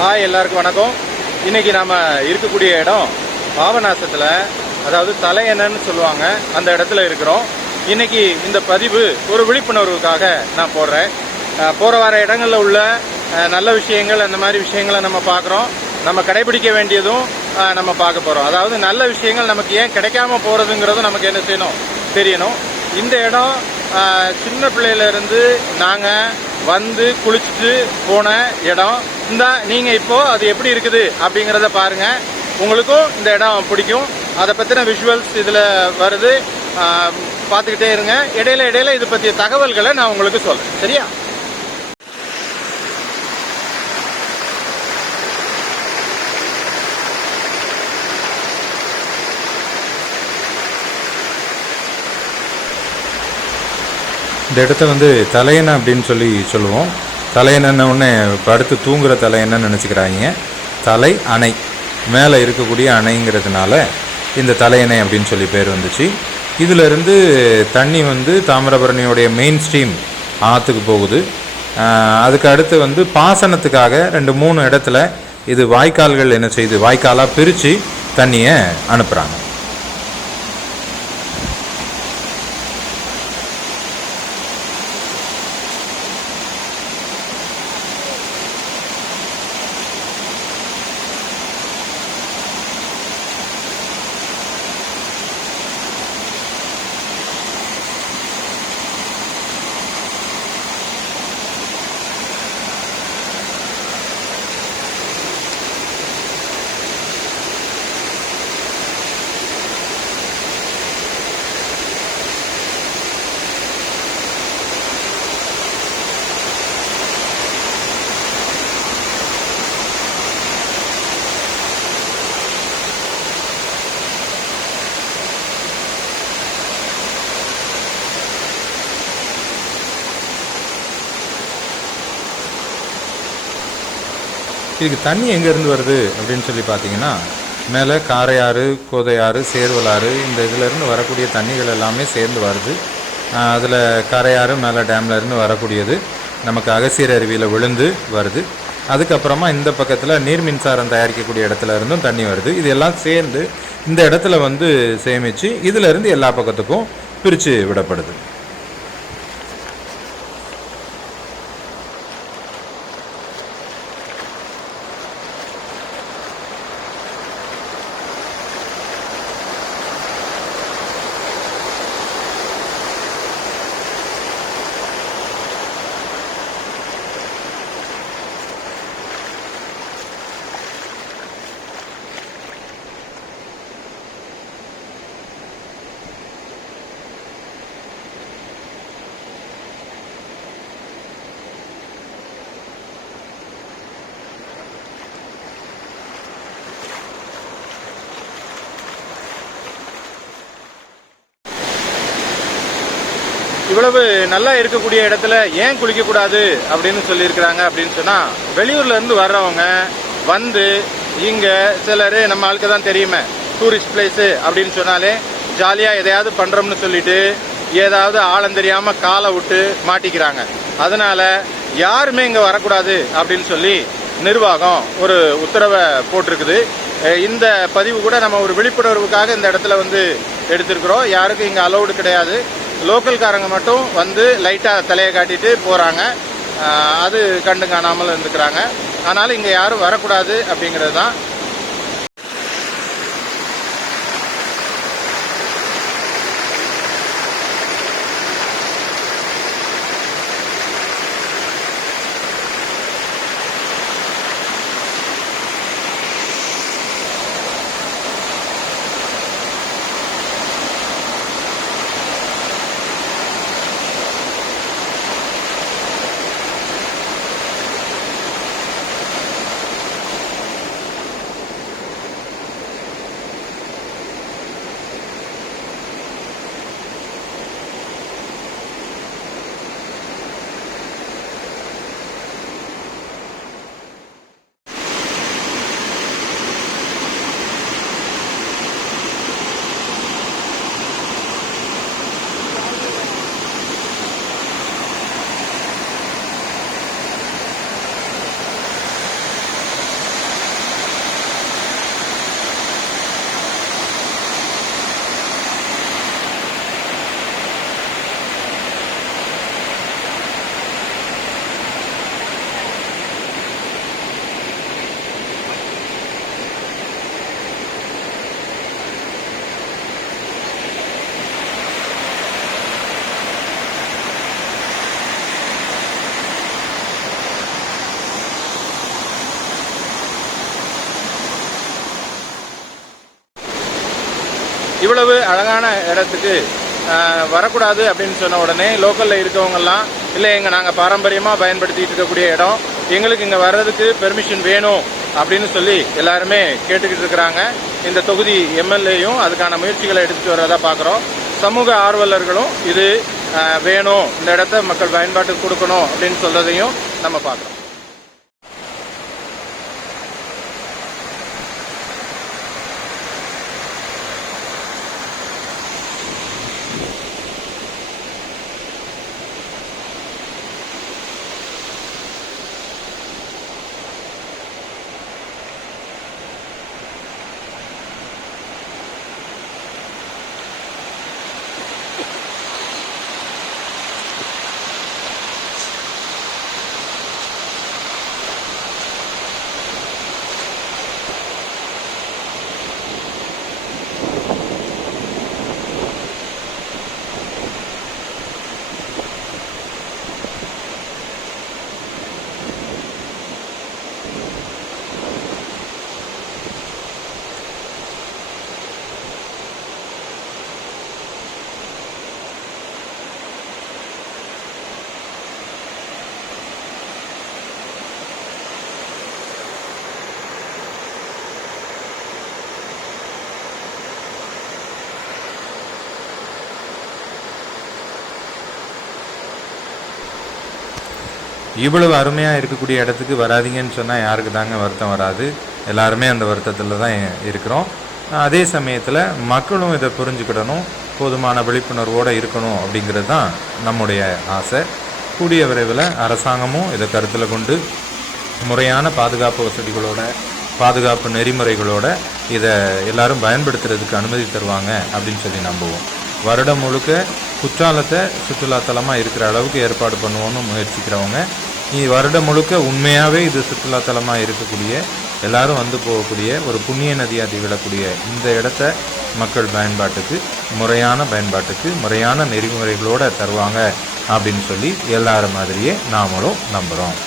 Hi, எல்லாருக்கும் வணக்கம். இன்னைக்கு நாம இருக்கக்கூடிய இடம் பாபநாசத்தில், அதாவது தலையணன்னு சொல்லுவாங்க, அந்த இடத்துல இருக்கிறோம். இன்னைக்கு இந்த பதிவு ஒரு விழிப்புணர்வுக்காக நான் போடுறேன். போற வர இடங்களில் உள்ள நல்ல விஷயங்கள், அந்த மாதிரி விஷயங்களை நம்ம பார்க்குறோம். நம்ம கடைபிடிக்க வேண்டியதும் நம்ம பார்க்க போகிறோம். அதாவது நல்ல விஷயங்கள் நமக்கு ஏன் கிடைக்காம போகிறதுங்கிறதும் நமக்கு என்ன செய்யணும், தெரியணும். இந்த இடம் சின்ன பிள்ளையிலேருந்து நாங்கள் வந்து குளிச்சுட்டு போன இடம். நீங்கள் இப்போ அது எப்படி இருக்குது அப்படிங்கிறத பாருங்க. உங்களுக்கும் இந்த இடம் பிடிக்கும். அதை பற்றின விஷுவல்ஸ் இதில் வருது, பார்த்துக்கிட்டே இருங்க. இடையில இடையில இது பற்றிய தகவல்களை நான் உங்களுக்கு சொல்றேன், சரியா? இந்த இடத்த தலையணை அப்படின்னு சொல்லுவோம். தலையணைன்னு ஒன்று படுத்து தூங்குகிற தலையணைன்னு நினச்சிக்கிறாங்க. தலை அணை, மேலே இருக்கக்கூடிய அணைங்கிறதுனால இந்த தலையணை அப்படின்னு சொல்லி பேர் வந்துச்சு. இதிலிருந்து தண்ணி தாமிரபரணியோடைய மெயின் ஸ்ட்ரீம் ஆற்றுக்கு போகுது. அதுக்கு அடுத்து பாசனத்துக்காக 2-3 இடத்துல இது வாய்க்கால்கள் என்ன செய்யுது, வாய்க்காலாக பிரித்து தண்ணியை அனுப்புகிறாங்க. இதுக்கு தண்ணி எங்கேருந்து வருது அப்படின்னு சொல்லி பார்த்தீங்கன்னா, மேலே காரையாறு, கோதையாறு, சேர்வலாறு, இந்த இதிலேருந்து வரக்கூடிய தண்ணிகள் எல்லாமே சேர்ந்து வருது. அதில் காரையாறு மேலே டேம்லேருந்து வரக்கூடியது நமக்கு அகசியர் அருவியில் விழுந்து வருது. அதுக்கப்புறமா இந்த பக்கத்தில் நீர் மின்சாரம் தயாரிக்கக்கூடிய இடத்துல இருந்தும் தண்ணி வருது. இது எல்லாம் சேர்ந்து இந்த இடத்துல சேமித்து இதிலேருந்து எல்லா பக்கத்துக்கும் பிரித்து விடப்படுது. இவ்வளவு நல்லா இருக்கக்கூடிய இடத்துல ஏன் குளிக்கக்கூடாது அப்படின்னு சொல்லியிருக்கிறாங்க அப்படின்னு சொன்னால், வெளியூர்ல இருந்து வர்றவங்க இங்கே சிலர், நம்ம ஆளுக்கு தான் தெரியுமே, டூரிஸ்ட் பிளேஸு அப்படின்னு சொன்னாலே ஜாலியாக எதையாவது பண்ணுறோம்னு சொல்லிட்டு ஏதாவது ஆழம் தெரியாமல் காலை விட்டு மாட்டிக்கிறாங்க. அதனால யாருமே இங்கே வரக்கூடாது அப்படின்னு சொல்லி நிர்வாகம் ஒரு உத்தரவை போட்டிருக்குது. இந்த பதிவு கூட நம்ம ஒரு விழிப்புணர்வுக்காக இந்த இடத்துல எடுத்திருக்கிறோம். யாருக்கும் இங்கே அலௌடு கிடையாது. லோக்கல்காரங்க மட்டும் லைட்டாக தலையை காட்டிட்டு போகிறாங்க. அது கண்டு காணாமல் இருந்துக்கிறாங்க. அதனால் இங்கே யாரும் வரக்கூடாது அப்படிங்கிறது தான். இவ்வளவு அழகான இடத்துக்கு வரக்கூடாது அப்படின்னு சொன்ன உடனே லோக்கலில் இருக்கவங்கெல்லாம் இல்லை நாங்கள் பாரம்பரியமாக பயன்படுத்திட்டு இருக்கக்கூடிய இடம், எங்களுக்கு இங்கே வர்றதுக்கு பெர்மிஷன் வேணும் அப்படின்னு சொல்லி எல்லாருமே கேட்டுக்கிட்டு இருக்கிறாங்க. இந்த தொகுதி எம்எல்ஏயும் அதுக்கான முயற்சிகளை எடுத்துட்டு வர்றதா பார்க்குறோம். சமூக ஆர்வலர்களும் இது வேணும், இந்த இடத்த மக்கள் பயன்பாட்டுக்கு கொடுக்கணும் அப்படின்னு சொல்றதையும் நம்ம பார்க்குறோம். இவ்வளவு அருமையாக இருக்கக்கூடிய இடத்துக்கு வராதிங்கன்னு சொன்னால் யாருக்கு தாங்க வருத்தம் வராது? எல்லாருமே அந்த வருத்தத்தில் தான் இருக்கிறோம். அதே சமயத்தில் மக்களும் இதை புரிஞ்சுக்கிடணும், போதுமான விழிப்புணர்வோடு இருக்கணும் அப்படிங்கிறது தான் நம்முடைய ஆசை. கூடிய விரைவில் அரசாங்கமும் இதை கருத்தில் கொண்டு முறையான பாதுகாப்பு வசதிகளோட, பாதுகாப்பு நெறிமுறைகளோட இதை எல்லாரும் பயன்படுத்துறதுக்கு அனுமதி தருவாங்க அப்படின்னு சொல்லி நம்புவோம். வருடம் முழுக்க குற்றாலத்தை சுற்றுலாத்தலமாக இருக்கிற அளவுக்கு ஏற்பாடு பண்ணுவோன்னு முயற்சிக்கிறவங்க, வருடம் முழுக்க உண்மையாகவே இது சுற்றுலாத்தலமாக இருக்கக்கூடிய, எல்லாரும் வந்து போகக்கூடிய ஒரு புண்ணிய நதியாக திகழக்கூடிய இந்த இடத்த மக்கள் பயன்பாட்டுக்கு, முறையான நெறிமுறைகளோடு தருவாங்க அப்படின்னு சொல்லி எல்லாரும் மாதிரியே நாமளும் நம்புகிறோம்.